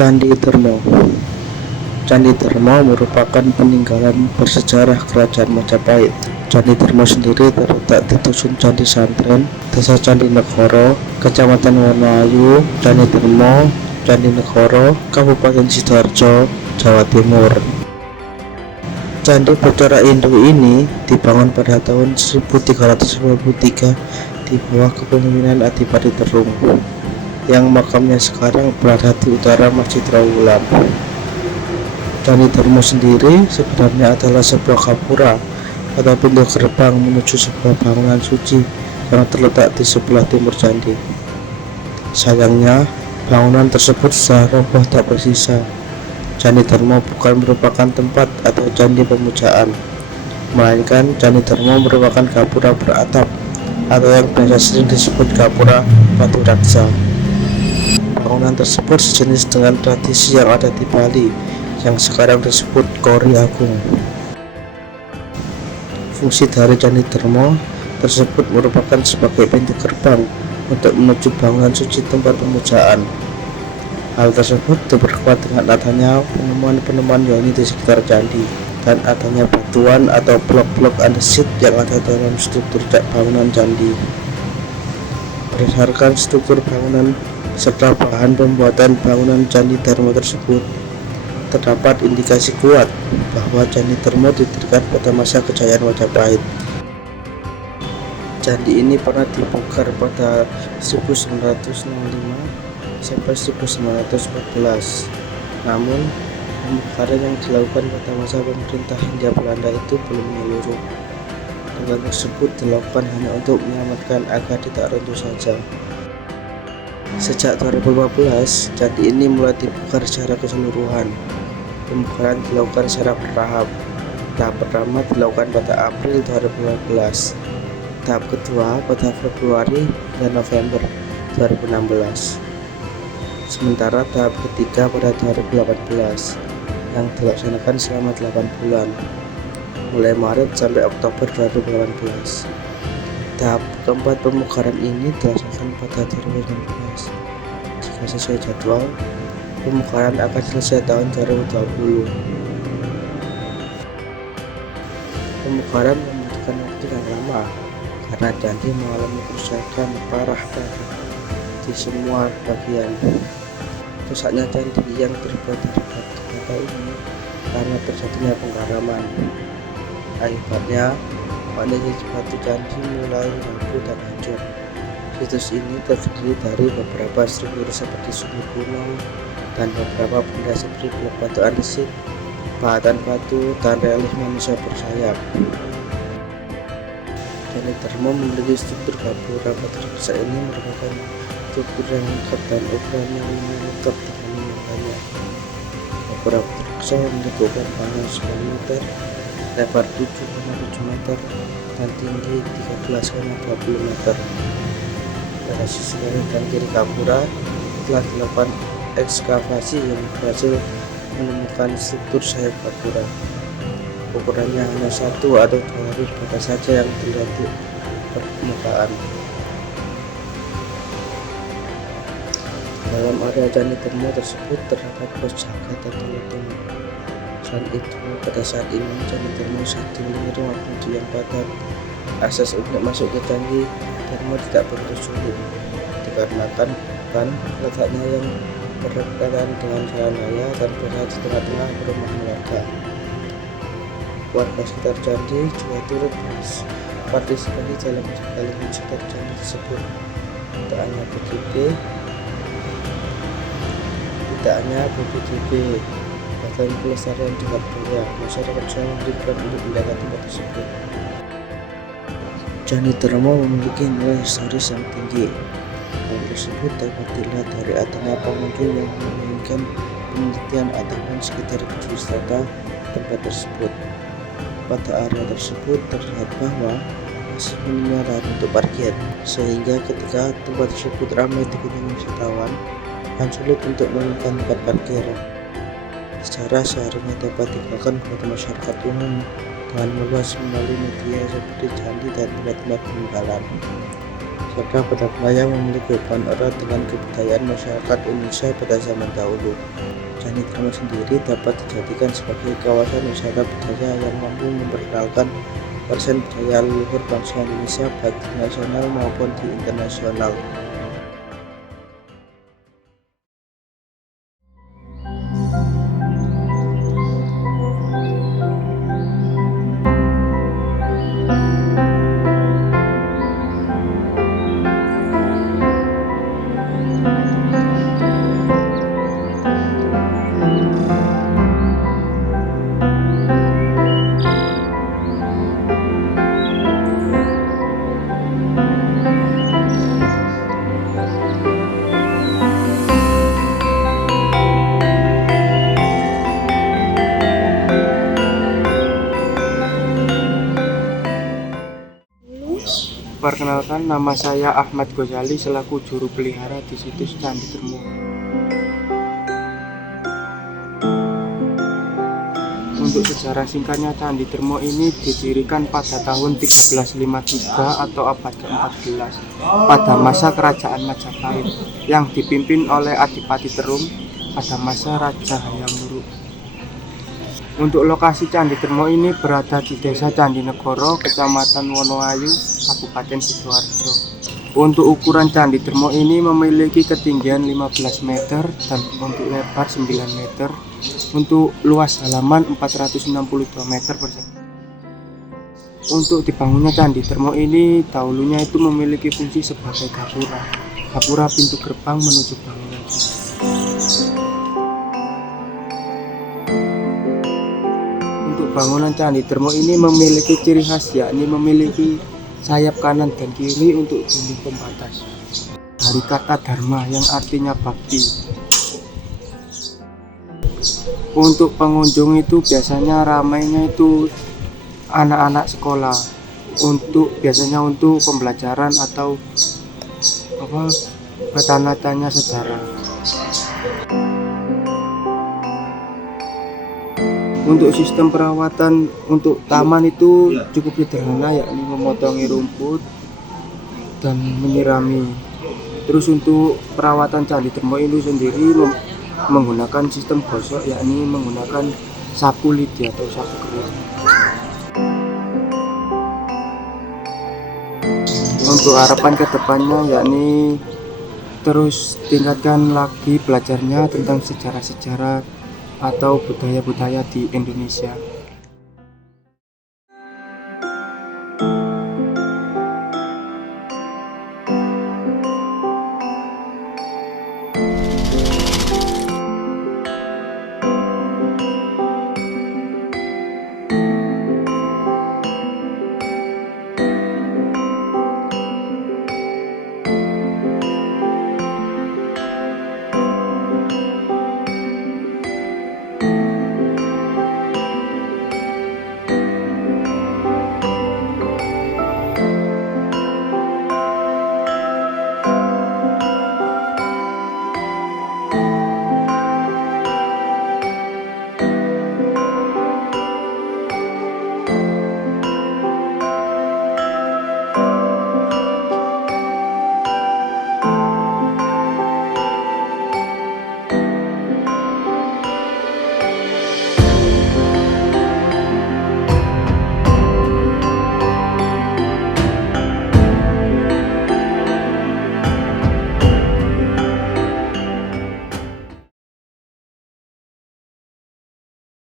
Candi Termo. Candi Termo merupakan peninggalan bersejarah Kerajaan Majapahit. Candi Termo sendiri terletak di Dusun Candi Santren, Desa Candi Negoro, Kecamatan Wonoayu, Candi Termo, Candi Negoro, Kabupaten Sidoarjo, Jawa Timur. Candi Batara Indu ini dibangun pada tahun 1353 di bawah kepemimpinan Adipati Terung, yang makamnya sekarang berada di utara Masjid Trawulan. Candi Termo sendiri sebenarnya adalah sebuah gapura atau pintu gerbang menuju sebuah bangunan suci yang terletak di sebelah timur candi. Sayangnya, bangunan tersebut sudah roboh tak bersisa. Candi Termo bukan merupakan tempat atau candi pemujaan, melainkan Candi Termo merupakan gapura beratap atau yang biasa sering disebut gapura batu raksa. Bangunan tersebut sejenis dengan tradisi yang ada di Bali yang sekarang disebut Kori Agung. Fungsi dari Candi Termo tersebut merupakan sebagai pintu gerbang untuk menuju bangunan suci tempat pemujaan. Hal tersebut diperkuat dengan adanya penemuan-penemuan yoni di sekitar candi dan adanya batuan atau blok-blok andesit yang ada dalam struktur bangunan candi. Berdasarkan struktur bangunan serta bahan pembuatan bangunan Candi Termo tersebut, terdapat indikasi kuat bahwa Candi Termo didirikan pada masa kejayaan Majapahit. Candi ini pernah dibongkar pada 1905 sampai 1914. Namun, pembongkaran yang dilakukan pada masa pemerintah Hindia Belanda itu belum menyeluruh. Tugas tersebut dilakukan hanya untuk menyelamatkan agar tidak runtuh saja. Sejak 2015, candi ini mulai dibongkar secara keseluruhan. Pembongkaran dilakukan secara bertahap. Tahap pertama dilakukan pada April 2015. Tahap kedua pada Februari dan November 2016. Sementara tahap ketiga pada 2018 yang dilaksanakan selama 8 bulan, mulai Maret sampai Oktober 2018. Tahap keempat pembongkaran ini dilaksanakan pada 2019. Jika sesuai jadwal, pembongkaran akan selesai tahun 2020. Pembongkaran membutuhkan waktu yang lama karena candi mengalami kerusakan parah di semua bagian. Rusaknya candi yang terbuat dari batu bata ini karena terjadinya penggaraman. Akibatnya, kondisi batu candi mulai rapuh dan hancur. Situs ini terdiri dari beberapa struktur seperti sumur gunung dan beberapa benda seperti blok batu andesit, pahatan batu, dan relief manusia bersayap. Candi Termo memiliki struktur gapura batu raksa. Ini merupakan struktur yang lengkap dan ukuran yang lengkap dengan yang banyak. Gapura batu raksa memiliki ukuran panjang 9 meter, lebar 7,7 meter, dan tinggi 13,20 meter. Pada sisi kanan dan kiri gapura telah dilakukan ekskavasi yang berhasil menemukan struktur sayap gapura. Ukurannya hanya 1 atau 2 lapis bata saja yang terlihat di permukaan. Dalam area Candi Termo tersebut terdapat pos jaga dan teleton. Selain itu, pada saat ini Candi Termo sedang dilingkupi waktu yang padat. Akses untuk masuk ke Candi Termo tidak begitu sulit dikarenakan letaknya yang berdekatan dengan jalan raya dan berada di tengah-tengah perumahan warga. Warga sekitar candi juga turut berpartisipasi dalam menjaga lingkungan sekitar candi tersebut. Tidak hanya BPDB, Badan Pelestarian Cagar Budaya, masyarakat juga memberikan untuk menjaga tempat tersebut. Candi Termo memiliki nilai historis yang tinggi. Hal tersebut dapat dilihat dari adanya pengunjung yang menginginkan penelitian ataupun sekitar wisata tempat tersebut. Pada area tersebut terlihat bahwa masih minimnya lahan untuk parkir, sehingga ketika tempat tersebut ramai dikunjungi wisatawan, akan sulit untuk menemukan tempat parkir. Secara seharusnya dapat digunakan buat masyarakat umum dengan meluas melalui media seperti candi dan tempat-tempat peninggalan. Sabda Batavia memiliki hubungan erat dengan kebudayaan masyarakat Indonesia pada zaman dahulu. Candi Termo sendiri dapat dijadikan sebagai kawasan wisata budaya yang mampu memperkenalkan warisan budaya leluhur bangsa Indonesia baik di nasional maupun di internasional. Perkenalkan, nama saya Ahmad Ghazali selaku juru pelihara di situs Candi Termo. Untuk sejarah singkatnya, Candi Termo ini didirikan pada tahun 1353 atau abad ke-14 pada masa kerajaan Majapahit yang dipimpin oleh Adipati Terung pada masa Raja Hayam Wuruk. Untuk lokasi Candi Termo ini berada di Desa Candinegoro, Kecamatan Wonoayu, Kabupaten Sidoarjo. Untuk ukuran Candi Termo ini memiliki ketinggian 15 meter dan untuk lebar 9 meter. Untuk luas halaman 462 meter persegi. Untuk dibangunnya Candi Termo ini dahulunya itu memiliki fungsi sebagai gapura pintu gerbang menuju bangunan. Untuk bangunan Candi Termo ini memiliki ciri khas, yakni memiliki sayap kanan dan kiri untuk dinding pembatas dari kata dharma yang artinya bakti. Untuk pengunjung itu biasanya ramainya itu anak-anak sekolah, biasanya untuk pembelajaran atau bertanya-tanya sejarah. Untuk sistem perawatan untuk taman itu cukup sederhana, yakni memotongi rumput dan menyirami. Terus untuk perawatan Candi Termo itu sendiri menggunakan sistem gosok, yakni menggunakan sapu lidi atau sapu kering. Untuk harapan ke depannya yakni terus tingkatkan lagi belajarnya tentang sejarah-sejarah atau budaya-budaya di Indonesia.